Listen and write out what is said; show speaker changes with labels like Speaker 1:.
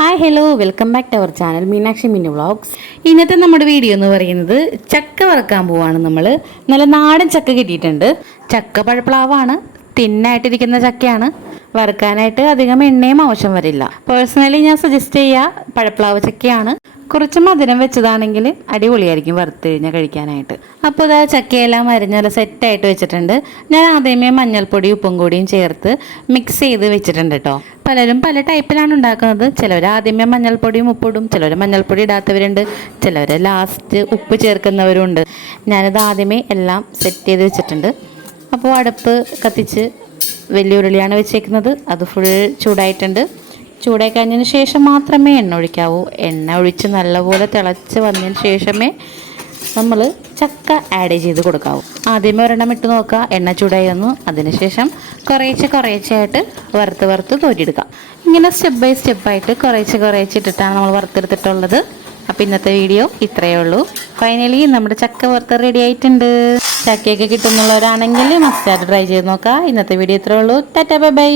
Speaker 1: Hi hello welcome back to our channel Meenakshi mini vlogs ഇന്നത്തെ നമ്മുടെ video എന്ന് പറയുന്നത് ചക്ക വറക്കാൻ പോവാണ് നമ്മൾ നല്ല നാടൻ ചക്ക കിട്ടിയിട്ടുണ്ട്. ചക്ക പഴപ്ലാവാണ്. തിന്നായിട്ടിരിക്കുന്ന ചക്കയാണ്. വറുക്കാനായിട്ട് അധികം എണ്ണയും ആവശ്യം വരില്ല. പേഴ്സണലി ഞാൻ സജസ്റ്റ് ചെയ്യുക പഴപ്ലാവ് ചക്കയാണ്. കുറച്ച് മധുരം വെച്ചതാണെങ്കിൽ അടിപൊളിയായിരിക്കും വറുത്ത് കഴിഞ്ഞാൽ കഴിക്കാനായിട്ട്. അപ്പോൾ ഇതാ ചക്കയെല്ലാം അരിഞ്ഞാൽ സെറ്റായിട്ട് വെച്ചിട്ടുണ്ട്. ഞാൻ ആദ്യമേ മഞ്ഞൾപ്പൊടി ഉപ്പും കൂടിയും ചേർത്ത് മിക്സ് ചെയ്ത് വെച്ചിട്ടുണ്ട് കേട്ടോ പലരും പല ടൈപ്പിലാണ് ഉണ്ടാക്കുന്നത്. ചിലവർ ആദ്യമേ മഞ്ഞൾപ്പൊടിയും ഉപ്പിടും ചിലവർ മഞ്ഞൾപ്പൊടി ഇടാത്തവരുണ്ട്. ചിലവർ ലാസ്റ്റ് ഉപ്പ് ചേർക്കുന്നവരുണ്ട്. ഞാനിത് ആദ്യമേ എല്ലാം സെറ്റ് ചെയ്ത് വെച്ചിട്ടുണ്ട്. അപ്പോൾ അടുപ്പ് കത്തിച്ച് വലിയ ഉരുളിയാണ് വെച്ചേക്കുന്നത്. അത് ഫുൾ ചൂടായിട്ടുണ്ട്. ചൂടായി കഴിഞ്ഞതിന് ശേഷം മാത്രമേ എണ്ണ ഒഴിക്കാവൂ. എണ്ണ ഒഴിച്ച് നല്ലപോലെ തിളച്ച് വന്നതിന് ശേഷമേ നമ്മൾ ചക്ക ആഡ് ചെയ്ത് കൊടുക്കാവൂ. ആദ്യമേ ഒരെണ്ണം ഇട്ട് നോക്കുക. എണ്ണ ചൂടായി വന്നു. അതിനുശേഷം കുറേശ്ശെ കുറേശ്ശെ ആയിട്ട് വറുത്ത് വറുത്ത് കോരിയെടുക്കാം ഇങ്ങനെ സ്റ്റെപ്പ് ബൈ സ്റ്റെപ്പായിട്ട് കുറേശ്ശെ കുറേശ്ശെ ഇട്ടിട്ടാണ് നമ്മൾ വറുത്തെടുത്തിട്ടുള്ളത്. അപ്പോൾ ഇന്നത്തെ വീഡിയോ ഇത്രയേ ഉള്ളൂ. ഫൈനലി നമ്മുടെ ചക്ക വറുത്ത് റെഡി ആയിട്ടുണ്ട്. ചക്കയൊക്കെ കിട്ടുന്നുള്ളവരാണെങ്കിൽ മസ്റ്റായിട്ട് ട്രൈ ചെയ്ത് നോക്കാം ഇന്നത്തെ വീഡിയോ ഇത്രയേ ഉള്ളൂ. Tata bye bye